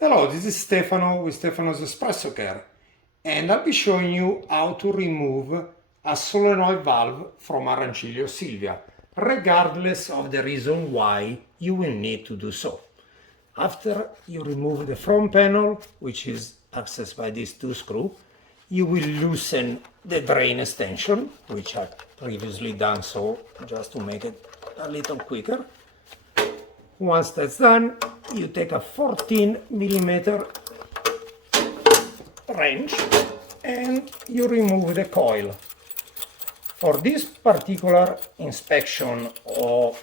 Hello, this is Stefano with Stefano's Espresso Care, and I'll be showing you how to remove a solenoid valve from a Rancilio Silvia, regardless of the reason why you will need to do so. After you remove the front panel, which is accessed by these two screws, you will loosen the drain extension, which I've previously done so just to make it a little quicker. Once that's done, you take a 14mm wrench and you remove the coil. For this particular inspection or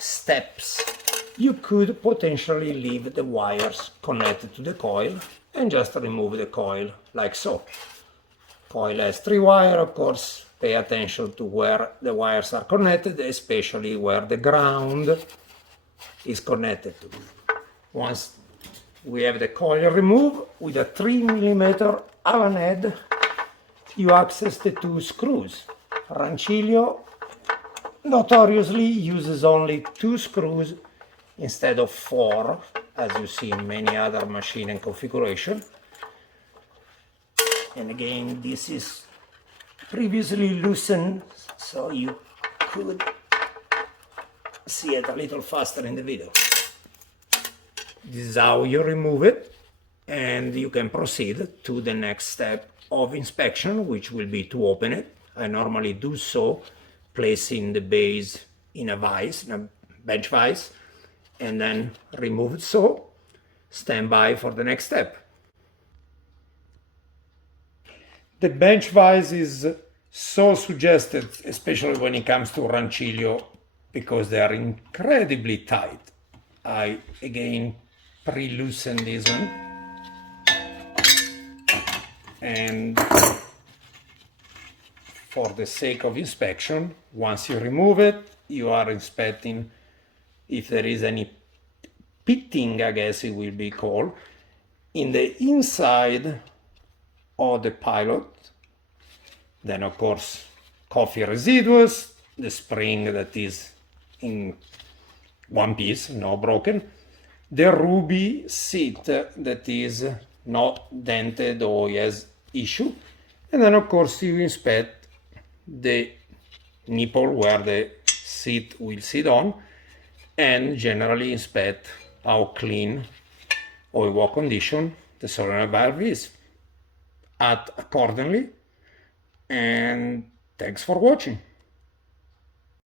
steps, you could potentially leave the wires connected to the coil and just remove the coil like so. Coil has 3 wires, of course. Pay attention to where the wires are connected, especially where the ground is connected to. Once we have the coil removed, with a 3mm Allen head, you access the 2 screws. Rancilio notoriously uses only 2 screws instead of 4, as you see in many other machine and configuration. And again, this is previously loosened, so you could see it a little faster in the video. This is how you remove it, and you can proceed to the next step of inspection, which will be to open it. I normally do so placing the base in a vise, in a bench vise, and then remove it so. Stand by for the next step. The bench vise is so suggested, especially when it comes to Rancilio, because they are incredibly tight. I again pre-loosen this one, and for the sake of inspection, once you remove it, you are inspecting if there is any pitting, I guess it will be called, in the inside of the pilot. Then of course coffee residues, the spring that is in one piece, no broken, the ruby seat that is not dented or has issue, and then of course you inspect the nipple where the seat will sit on, and generally inspect how clean or in what condition the solenoid valve is. Act accordingly, and thanks for watching.